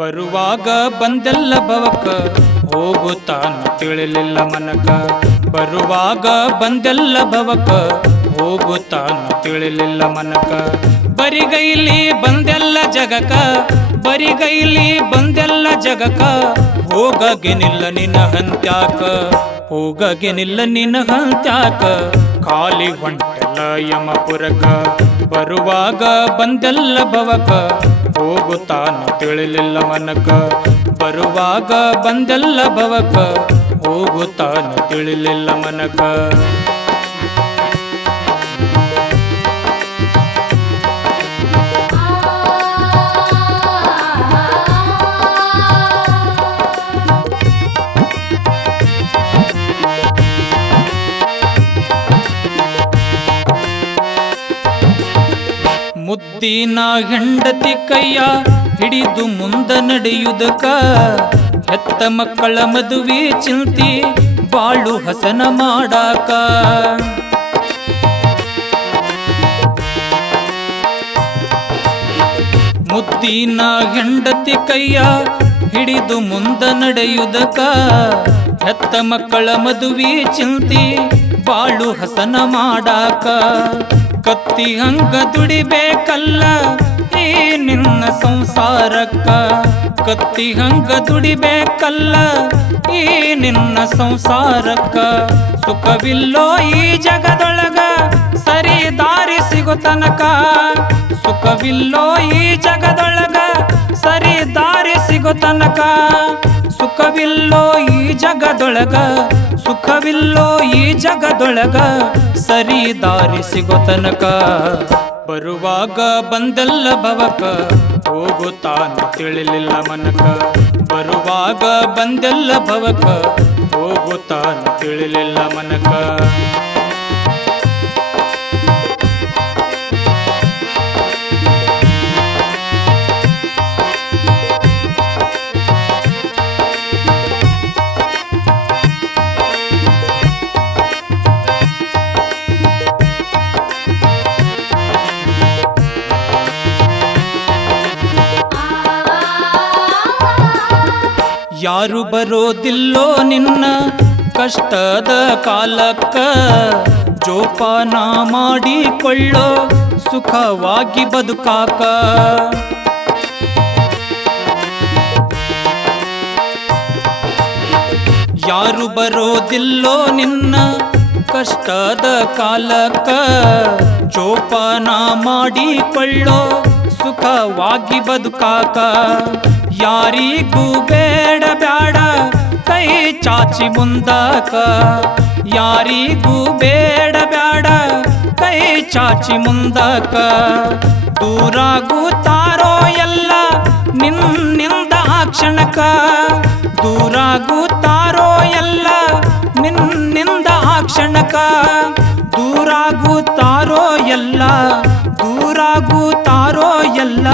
ಬರುವಾಗ ಬಂದೆಲ್ಲ ಭವಕ ಹೋಗುತ್ತಾನ ತಿಳಿಲಿಲ್ಲ ಮನಕ. ಬರುವಾಗ ಬಂದೆಲ್ಲ ಭವಕ ಹೋಗುತ್ತಾನ ತಿಳಿಲಿಲ್ಲ ಮನಕ. ಬರಿಗೈಲಿ ಬಂದೆಲ್ಲ ಜಗಕ, ಬರಿಗೈಲಿ ಬಂದೆಲ್ಲ ಜಗಕ. ಹೋಗಗೆನಿಲ್ಲ ನಿನ್ನ ಹಂತ್ಯಾಕ, ಹೋಗಗೆನಿಲ್ಲ ನಿನ್ನ ಹಂತ್ಯಾಕ. ಖಾಲಿ ಹೊಂಟೆಲ್ಲ ಯಮಪುರಕ. ಬರುವಾಗ ಬಂದೆಲ್ಲ ಭವಕ ಹೋಗುತ್ತಾನ ತಿಳಿಲಿಲ್ಲ ಮನಕ. ಬರುವಾಗ ಬಂದೆಲ್ಲ ಭವಕ ಹೋಗುತ್ತಾನ ತಿಳಿಲಿಲ್ಲ ಮನಕ. ಮುದ್ದಿನ ಹೆಂಡತಿ ಕೈಯ ಹಿಡಿದು ಮುಂದ ನಡೆಯುವುದಕ್ಕ. ಹೆತ್ತ ಮಕ್ಕಳ ಮದುವೆ ಚಿಂತಿ ಬಾಳು ಹಸನ ಮಾಡಾಕ. ಮುದ್ದಿನ ಹೆಂಡತಿ ಕೈಯ ಹಿಡಿದು ಮುಂದ ನಡೆಯುವುದಕ್ಕ. ಹೆತ್ತ ಮಕ್ಕಳ ಮದುವೆ ಚಿಂತಿ ಬಾಳು ಹಸನ ಮಾಡಾಕ. ಕತ್ತಿ ಹಂಗ ದುಡಿಬೇಕಲ್ಲ ಈ ನಿನ್ನ ಸಂಸಾರಕ್ಕ. ಕತ್ತಿ ಹಂಗ ದುಡಿಬೇಕಲ್ಲ ಈ ನಿನ್ನ ಸಂಸಾರಕ್ಕ. ಸುಖವಿಲ್ಲೋ ಈ ಜಗದೊಳಗ ಸರಿ ದಾರಿ ಸಿಗೋ ತನಕ. ಸುಖವಿಲ್ಲೋ ಈ ಜಗದೊಳಗ ಸರಿ ದಾರಿ ಸಿಗೋ ತನಕ. ಸುಖವಿಲ್ಲೋ ಈ ಜಗದೊಳಗ, ಸುಖವಿಲ್ಲೋ ಈ ಜಗದೊಳಗ ಸರಿ ದಾರಿ ಸಿಗೋ ತನಕ. ಬರುವಾಗ ಬಂದೆಲ್ಲ ಭವಕ ಹೋಗುತ್ತಾನ ತಿಳಿಲಿಲ್ಲ ಮನಕ. ಬರುವಾಗ ಬಂದೆಲ್ಲ ಭವಕ ಹೋಗುತ್ತಾನ ತಿಳಿಲಿಲ್ಲ ಮನಕ. ಯಾರು ಬರೋದಿಲ್ಲೋ ನಿನ್ನ ಕಷ್ಟದ ಕಾಲಕ್ಕ. ಜೋಪಾನ ಮಾಡಿಕೊಳ್ಳೋ ಸುಖವಾಗಿ ಬದುಕಾಕ. ಯಾರು ಬರೋದಿಲ್ಲೋ ನಿನ್ನ ಕಷ್ಟದ ಕಾಲಕ್ಕ. ಜೋಪಾನ ಮಾಡಿಕೊಳ್ಳೋ ಸುಖವಾಗಿ ಬದುಕಾಕ. ಯಾರಿಗೂ ಬೇಡ ಬ್ಯಾಡ ಕೈ ಚಾಚಿ ಮುಂದಾಕ. ಯಾರಿಗೂ ಬೇಡ ಬ್ಯಾಡ ಕೈ ಚಾಚಿ ಮುಂದಾಕ. ದೂರಾಗುತ್ತಾರೋ ಎಲ್ಲ ನಿನ್ನಿಂದ ಆ ಕ್ಷಣಕ. ದೂರಾಗುತ್ತಾರೋ ಎಲ್ಲ ನಿನ್ನಿಂದ ಆ ಕ್ಷಣಕ. ದೂರಾಗುತ್ತಾರೋ ಎಲ್ಲ, ದೂರಾಗುತ್ತಾರೋ ಎಲ್ಲ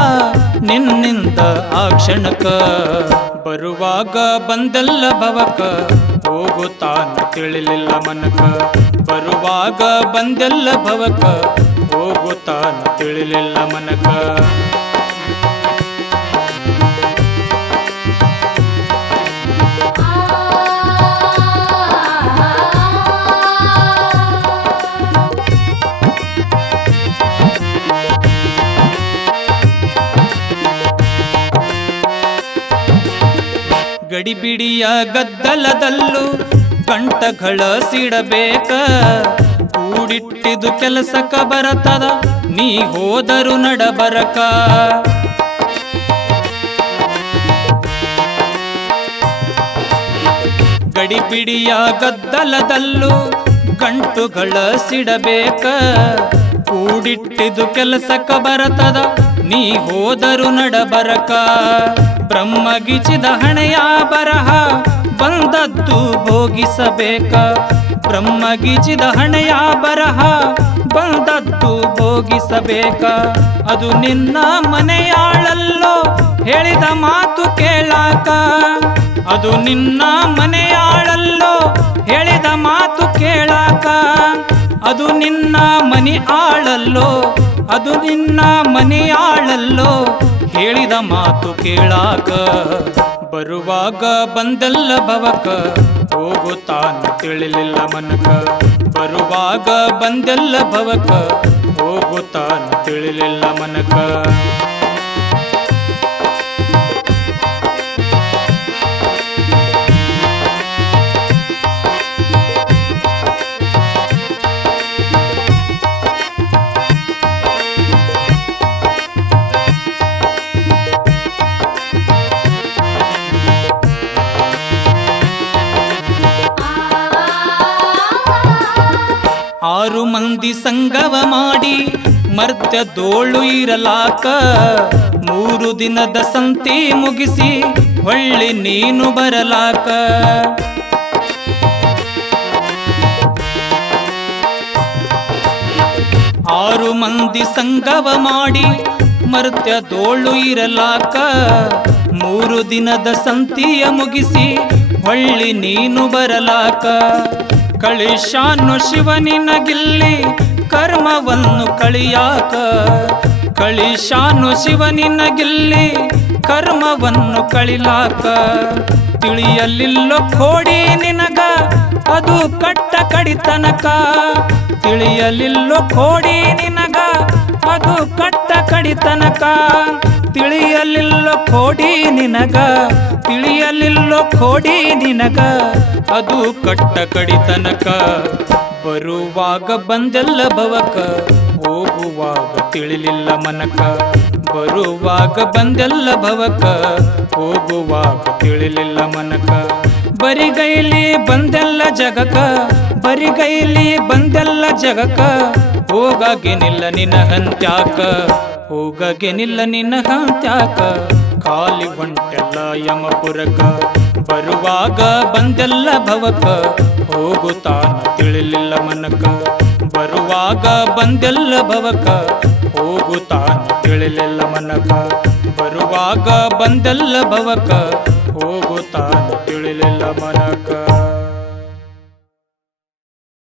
ನಿನ್ನಿಂದ ಆ ಕ್ಷಣಕ. ಬರುವಾಗ ಬಂದೆಲ್ಲ ಭವಕ ಹೋಗುತ್ತಾನ ತಿಳಿಲಿಲ್ಲ ಮನಕ. ಬರುವಾಗ ಬಂದೆಲ್ಲ ಭವಕ ಹೋಗುತ್ತಾನ ತಿಳಿಲಿಲ್ಲ ಮನಕ. ಗಡಿಬಿಡಿಯ ಗದ್ದಲದಲ್ಲೂ ಕಂಠಗಳ ಸಿಡಬೇಕ. ಕೂಡಿಟ್ಟಿದು ಕೆಲಸಕ್ಕ ಬರತದ ನೀ ಹೋದರು ನಡಬರಕ. ಗಡಿಬಿಡಿಯ ಗದ್ದಲದಲ್ಲೂ ಗಂಟುಗಳ ಸಿಡಬೇಕ. ಕೂಡಿಟ್ಟಿದು ಕೆಲಸಕ್ಕ ಬರತದ ನೀ ಹೋದರು ನಡಬರಕ. ಬ್ರಹ್ಮಗಿಚಿದ ಹಣೆಯ ಬರಹ ಬಂದದ್ದು ಭೋಗಿಸಬೇಕ. ಬ್ರಹ್ಮಗಿಚಿದ ಹಣೆಯ ಬರಹ ಬಂದದ್ದು ಭೋಗಿಸಬೇಕ. ಅದು ನಿನ್ನ ಮನೆಯಾಳಲ್ಲೋ ಹೇಳಿದ ಮಾತು ಕೇಳಾಕ. ಅದು ನಿನ್ನ ಮನೆಯಾಳಲ್ಲೋ ಹೇಳಿದ ಮಾತು ಕೇಳಾಕ. ಅದು ನಿನ್ನ ಮನೆ ಆಳಲ್ಲೋ, ಅದು ನಿನ್ನ ಮನೆಯಾಳಲ್ಲೋ ಹೇಳಿದ ಮಾತು ಕೇಳಾಕ. ಬರುವಾಗ ಬಂದೆಲ್ಲ ಭವಕ, ಹೋಗುತ್ತಾನ ತಿಳಿಲಿಲ್ಲ ಮನಕ. ಬರುವಾಗ ಬಂದೆಲ್ಲ ಭವಕ, ಹೋಗುತ್ತಾನ ತಿಳಿಲಿಲ್ಲ ಮನಕ. ಆರು ಮಂದಿ ಸಂಗವ ಮಾಡಿ ಮರ್ತ್ಯದೋಳು ಇರಲಾಕ. 3 ದಿನದ ಸಂತಿ ಮುಗಿಸಿ ಹೊಳ್ಳಿ ನೀನು ಬರಲಾಕ. 6 ಮಂದಿ ಸಂಗವ ಮಾಡಿ ಮರ್ತ್ಯದೋಳು ಇರಲಾಕ. 3 ದಿನದ ಸಂತಿಯ ಮುಗಿಸಿ ಹೊಳ್ಳಿ ನೀನು ಬರಲಾಕ. ಕಳಿಶಾನು ಶಿವನಿನಗಿಲ್ಲಿ ಕರ್ಮವನ್ನು ಕಳಿಯಾಕ. ಕಳಿಶಾನು ಶಿವನಿನಗಿಲ್ಲಿ ಕರ್ಮವನ್ನು ಕಳಿಲಾಕ. ತಿಳಿಯಲಿಲ್ಲೋ ಕೋಡಿ ನಿನಗ ಅದು ಕಟ್ಟ ಕಡಿತನಕ. ತಿಳಿಯಲಿಲ್ಲೋ ಕೋಡಿ ನಿನಗ ಅದು ಕಟ್ಟ ಕಡಿತನಕ. ತಿಳಿಯಲಿಲ್ಲೋ ಕೋಡಿ ನಿನಗ, ತಿಳಿಯಲಿಲ್ಲೋ ಕೋಡಿ ನಿನಗ ಅದು ಕಟ್ಟ ಕಡಿತನಕ. ಬರುವಾಗ ಬಂದೆಲ್ಲ ಭವಕ, ಹೋಗುವಾಗ ತಿಳಿಲಿಲ್ಲ ಮನಕ. ಬರುವಾಗ ಬಂದೆಲ್ಲ ಭವಕ, ಹೋಗುವಾಗ ತಿಳಿಲಿಲ್ಲ ಮನಕ. ಬರಿಗೈಲಿ ಬಂದೆಲ್ಲ ಜಗಕ, ಬರಿಗೈಲಿ ಬಂದೆಲ್ಲ ಜಗಕ. ಹೋಗಾಗೆ ನಿಲ್ಲ ನಿನ್ನ ಹಂತ್ಯಾಕ, ಹೋಗಾಗೆ ನಿಲ್ಲ ನಿನ್ನ ಹಂತ್ಯಾಕ. ಖಾಲಿ ಹೊಂಟೆಲ್ಲ ಯಮಪುರಕ. ಬರುವಾಗ ಬಂದೆಲ್ಲ ಭವಕ, ಹೋಗುತ್ತಾನ ತಿಳಿಲಿಲ್ಲ ಮನಕ. ಬರುವಾಗ ಬಂದೆಲ್ಲ ಭವಕ, ಹೋಗುತ್ತಾನ ತಿಳಿಲಿಲ್ಲ ಮನಕ. ಬರುವಾಗ ಬಂದೆಲ್ಲ ಭವಕ, ಹೋಗುತ್ತಾನ ತಿಳಿಲಿಲ್ಲ ಮನಕ.